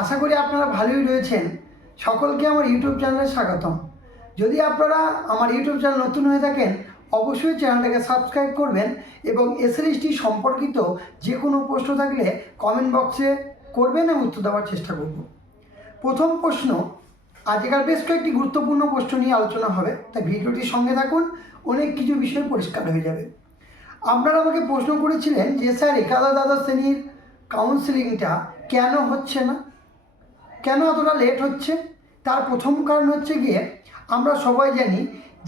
আশা করি আপনারা ভালোই রয়েছেন। সকলকে আমার ইউটিউব চ্যানেলে স্বাগতম। যদি আপনারা আমার ইউটিউব চ্যানেল নতুন হয়ে থাকেন, অবশ্যই চ্যানেলটাকে সাবস্ক্রাইব করবেন এবং এসএলএসটি সম্পর্কিত যে কোনো প্রশ্ন থাকলে কমেন্ট বক্সে করবেন এবং উত্তর দেওয়ার চেষ্টা করব। প্রথম প্রশ্ন, আজকাল বেশ কয়েকটি গুরুত্বপূর্ণ প্রশ্ন নিয়ে আলোচনা হবে, তাই ভিডিওটির সঙ্গে থাকুন, অনেক কিছু বিষয় পরিষ্কার হয়ে যাবে। আপনারা আমাকে প্রশ্ন করেছিলেন যে স্যার একাদশ দ্বাদশ শ্রেণীর কাউন্সিলিংটা কেন হচ্ছে না, কেন এতটা লেট হচ্ছে? তার প্রথম কারণ হচ্ছে গিয়ে আমরা সবাই জানি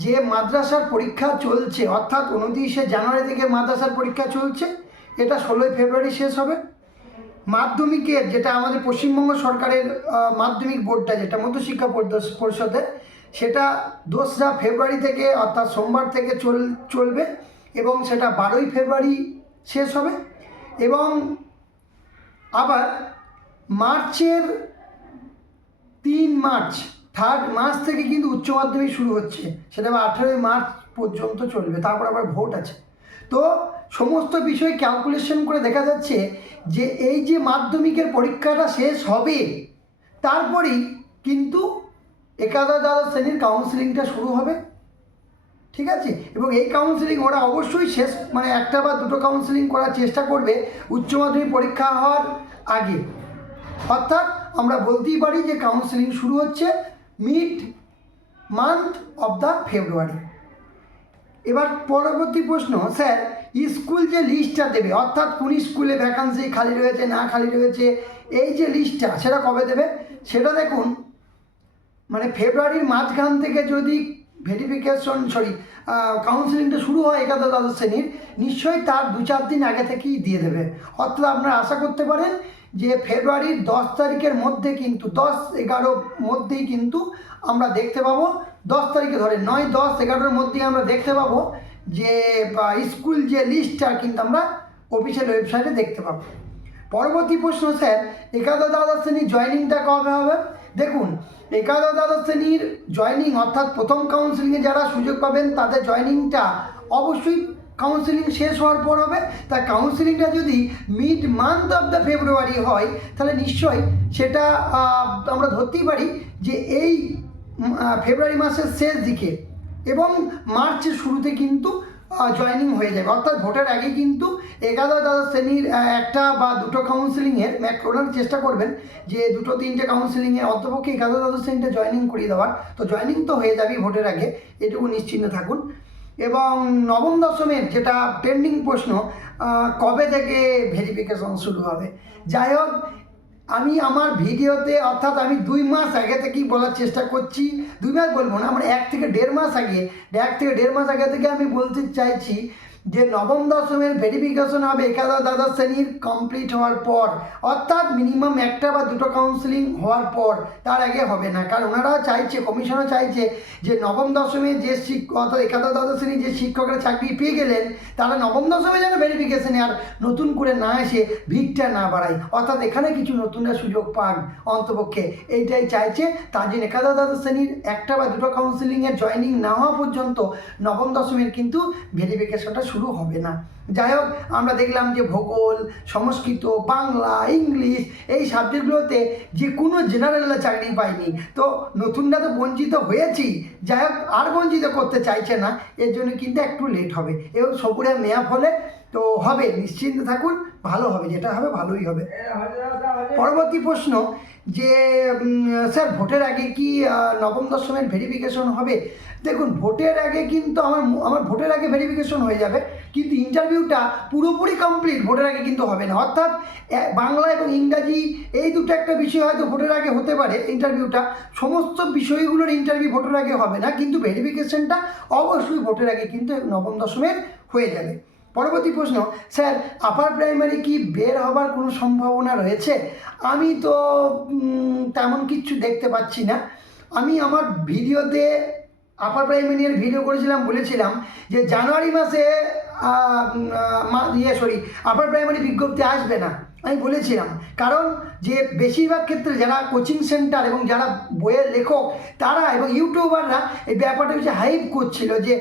যে মাদ্রাসার পরীক্ষা চলছে, অর্থাৎ 29শে জানুয়ারি থেকে মাদ্রাসার পরীক্ষা চলছে, এটা 16ই ফেব্রুয়ারি শেষ হবে। মাধ্যমিকের যেটা আমাদের পশ্চিমবঙ্গ সরকারের মাধ্যমিক বোর্ডটা, যেটা মধ্যশিক্ষা পরিষদের, সেটা 2রা ফেব্রুয়ারি থেকে অর্থাৎ সোমবার থেকে চলবে এবং সেটা 12ই ফেব্রুয়ারি শেষ হবে। এবং আবার মার্চের 3 মার্চ, 3rd মার্চ থেকে কিন্তু উচ্চ মাধ্যমিক শুরু হচ্ছে, সেটা 18ই মার্চ পর্যন্ত চলবে, তারপর আবার ভোট আছে। তো সমস্ত বিষয় ক্যালকুলেশন করে দেখা যাচ্ছে যে এই যে মাধ্যমিকের পরীক্ষাটা শেষ হবে, তারপরেই কিন্তু একাদশ দ্বাদশ শ্রেণীর কাউন্সিলিংটা শুরু হবে, ঠিক আছে? এবং এই কাউন্সিলিং ওরা অবশ্যই শেষ, মানে একটা বা দুটো কাউন্সিলিং করার চেষ্টা করবে উচ্চ মাধ্যমিক পরীক্ষা হওয়ার আগে। অর্থাৎ আমরা বলতেই পারি যে কাউন্সিলিং শুরু হচ্ছে মিড মান্থ অফ দ্য ফেব্রুয়ারি। এবার পরবর্তী প্রশ্ন, স্যার স্কুল যে লিস্টটা দেবে, অর্থাৎ কোন স্কুলে ভ্যাকান্সি খালি রয়েছে না খালি রয়েছে, এই যে লিস্টটা, সেটা কবে দেবে? সেটা দেখুন, মানে ফেব্রুয়ারির মাঝখান থেকে যদি কাউন্সিলিংটা শুরু হয় একাদশ দ্বাদশ শ্রেণীর, নিশ্চয়ই তার 2-4 দিন আগে থেকেই দিয়ে দেবে। অর্থাৎ আপনারা আশা করতে পারেন যে ফেব্রুয়ারির 10 তারিখের মধ্যে কিন্তু 10-11 মধ্যেই কিন্তু আমরা দেখতে পাবো, 10 তারিখে ধরে 9-10-11-র মধ্যেই আমরা দেখতে পাবো যে স্কুল যে লিস্টটা কিন্তু আমরা অফিসিয়াল ওয়েবসাইটে দেখতে পাবো। পরবর্তী প্রশ্ন, স্যার একাদশ দ্বাদশ শ্রেণীর জয়েনিংটা কবে হবে? দেখুন, একাদশ দ্বাদশ শ্রেণীর জয়েনিং অর্থাৎ প্রথম কাউন্সিলিংয়ে যারা সুযোগ পাবেন তাদের জয়েনিংটা অবশ্যই কাউন্সিলিং শেষ হওয়ার পর হবে। তাই কাউন্সিলিংটা যদি মিড মান্থ অফ দ্য ফেব্রুয়ারি হয়, তাহলে নিশ্চয়ই সেটা আমরা ধরতেই পারি যে এই ফেব্রুয়ারি মাসের শেষ দিকে এবং মার্চের শুরুতে কিন্তু জয়েনিং হয়ে যাবে। অর্থাৎ ভোটের আগে কিন্তু একাদশ দ্বাদশ শ্রেণীর একটা বা দুটো কাউন্সিলিংয়ের ওনারা চেষ্টা করবেন যে 2-3টে কাউন্সিলিংয়ে অন্তপক্ষে একাদশ দ্বাদশ শ্রেণীতে জয়েনিং করিয়ে দেওয়ার। তো জয়েনিং তো হয়ে যাবে ভোটের আগে, এটুকু নিশ্চিন্ত থাকুন। এবং নবম দশমের যেটা পেন্ডিং প্রশ্ন, কবে থেকে ভেরিফিকেশন শুরু হবে? যাই হোক, আমি আমার ভিডিওতে, অর্থাৎ আমি 2 মাস আগে থেকেই বলার চেষ্টা করছি, 2 মাস বলবো না, আমরা 1 থেকে 1.5 মাস আগে, 1 থেকে 1.5 মাস আগে থেকে আমি বলতে চাইছি যে নবম দশমের ভেরিফিকেশন হবে একাদশ দ্বাদশ শ্রেণীর কমপ্লিট হওয়ার পর, অর্থাৎ মিনিমাম একটা বা দুটো কাউন্সিলিং হওয়ার পর, তার আগে হবে না। কারণ ওনারা চাইছে, কমিশনও চাইছে যে নবম দশমে যে অর্থাৎ একাদশ দ্বাদশ শ্রেণীর যে শিক্ষকরা চাকরি পেয়ে গেলেন, তারা নবম দশমে যেন ভেরিফিকেশনে আর নতুন করে না এসে ভিড়টা না বাড়ায়, অর্থাৎ এখানে কিছু নতুনরা সুযোগ পাক অন্তপক্ষে, এইটাই চাইছে। তার জন্য একাদশ দ্বাদশ শ্রেণীর একটা বা দুটো কাউন্সিলিংয়ের জয়েনিং না হওয়া পর্যন্ত নবম দশমের কিন্তু ভেরিফিকেশনটা শুরু হবে না। যাই হোক, আমরা দেখলাম যে ভূগোল, সংস্কৃত, বাংলা, ইংলিশ এই সাবজেক্টগুলোতে যে কোনো জেনারেলরা চাকরি পায়নি, তো নতুনরা তো বঞ্চিত হয়েছি। যাই হোক, আর বঞ্চিত করতে চাইছে না, এর জন্য কিন্তু একটু লেট হবে এবং সপুরে মেয়াদ হলে তো হবে, নিশ্চিন্ত থাকুন, ভালো হবে, যেটা হবে ভালোই হবে। পরবর্তী প্রশ্ন যে স্যার ভোটের আগে কি নবম দশমের ভেরিফিকেশন হবে? দেখুন, ভোটের আগে কিন্তু আমার ভোটের আগে ভেরিফিকেশন হয়ে যাবে, কিন্তু ইন্টারভিউটা পুরোপুরি কমপ্লিট ভোটের আগে কিন্তু হবে না। অর্থাৎ বাংলা এবং ইংরাজি এই দুটো একটা বিষয় হয়তো ভোটের আগে হতে পারে ইন্টারভিউটা, সমস্ত বিষয়গুলোর ইন্টারভিউ ভোটের আগে হবে না, কিন্তু ভেরিফিকেশনটা অবশ্যই ভোটের আগে কিন্তু নবম দশমের হয়ে যাবে। পরবর্তী প্রশ্ন, স্যার আপার প্রাইমারি কি বের হবার কোনো সম্ভাবনা রয়েছে? আমি তো তেমন কিছু দেখতে পাচ্ছি না। আমি আমার ভিডিওতে আপার প্রাইমারির ভিডিও করেছিলাম, বলেছিলাম যে জানুয়ারি মাসে আপার প্রাইমারি বিজ্ঞপ্তি আসবে না, আমি বলেছিলাম। কারণ যে বেশিরভাগ ক্ষেত্রে যারা কোচিং সেন্টার এবং যারা বইয়ের লেখক তারা এবং ইউটিউবাররা এই ব্যাপারটা বেশি হাইপ করছিল যে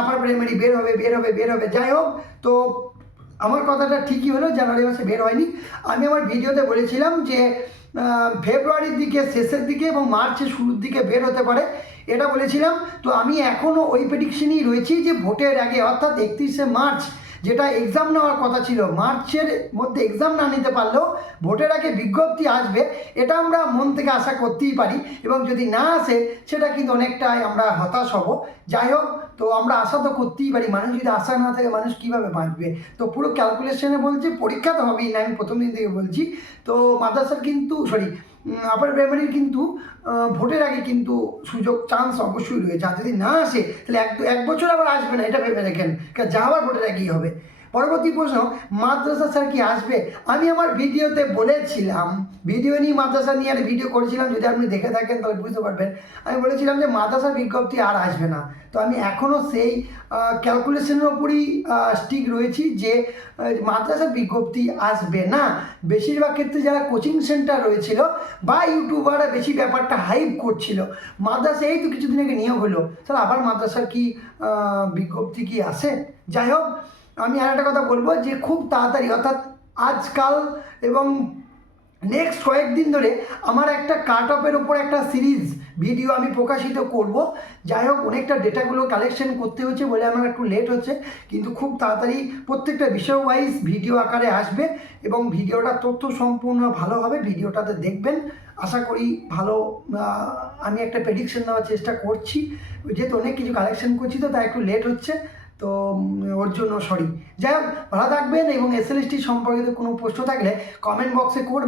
আপার প্রাইমারি বের হবে বের হবে বের হবে। যাই হোক, তো আমার কথাটা ঠিকই হলো, জানুয়ারি মাসে বের হয়নি। আমি আমার ভিডিওতে বলেছিলাম যে ফেব্রুয়ারির দিকে শেষের দিকে এবং মার্চের শুরুর দিকে বের হতে পারে, এটা বলেছিলাম। তো আমি এখনও ওই প্রেডিকশনই রয়েছি যে ভোটের আগে অর্থাৎ 31শে মার্চ, যেটা এক্সাম নেওয়ার কথা ছিল, মার্চের মধ্যে এক্সাম না নিতে পারলেও ভোটের আগে বিজ্ঞপ্তি আসবে, এটা আমরা মন থেকে আশা করতেই পারি। এবং যদি না আসে সেটা কিন্তু অনেকটাই আমরা হতাশ হব। যাই হোক, তো আমরা আশা তো করতেই পারি, মানুষ যদি আশা না থাকে মানুষ কীভাবে বাঁচবে। তো পুরো ক্যালকুলেশনে বলছি, পরীক্ষা তো হবেই না, আমি প্রথম দিন থেকে বলছি। তো মাদ্রাসার কিন্তু আপার প্রাইমারির কিন্তু ভোটের আগে কিন্তু সুযোগ চান্স অবশ্যই রয়েছে। আর যদি না আসে তাহলে এক বছর আবার আসবে না, এটা ভেবে দেখেন, যা আবার ভোটের আগেই হবে। পরবর্তী প্রশ্ন, মাদ্রাসা স্যার কি আসবে? আমি আমার ভিডিওতে বলেছিলাম, ভিডিও নিয়ে মাদ্রাসা নিয়ে একটা ভিডিও করেছিলাম, যদি আপনি দেখে থাকেন তাহলে বুঝতে পারবেন। আমি বলেছিলাম যে মাদ্রাসার বিজ্ঞপ্তি আর আসবে না। তো আমি এখনও সেই ক্যালকুলেশনের ওপরই স্টিক রয়েছি যে মাদ্রাসার বিজ্ঞপ্তি আসবে না। বেশিরভাগ ক্ষেত্রে যারা কোচিং সেন্টার রয়েছিল বা ইউটিউবাররা বেশি ব্যাপারটা হাইপ করছিল, মাদ্রাসা এই তো কিছুদিন আগে নিয়োগ হলো, তাহলে আবার মাদ্রাসার কি বিজ্ঞপ্তি কি আসে? যাই হোক, আমি আর একটা কথা বলবো যে খুব তাড়াতাড়ি অর্থাৎ আজকাল এবং নেক্সট কয়েকদিন ধরে আমার একটা কাট অফের ওপর একটা সিরিজ ভিডিও আমি প্রকাশিত করব। যাই হোক, অনেকটা ডেটাগুলো কালেকশন করতে হচ্ছে বলে আমার একটু লেট হচ্ছে, কিন্তু খুব তাড়াতাড়ি প্রত্যেকটা বিষয় ওয়াইজ ভিডিও আকারে আসবে এবং ভিডিওটা তথ্য সম্পূর্ণ ভালো হবে। ভিডিওটাতে দেখবেন, আশা করি ভালো। আমি একটা প্রেডিকশন দেওয়ার চেষ্টা করছি, যেহেতু অনেক কিছু কালেকশন করছি তো তাই একটু লেট হচ্ছে, তো ওর জন্য সরি। যাই হোক, ভালো থাকবেন এবং এসএলএসটি সম্পর্কিত কোনো প্রশ্ন থাকলে কমেন্ট বক্সে করবেন।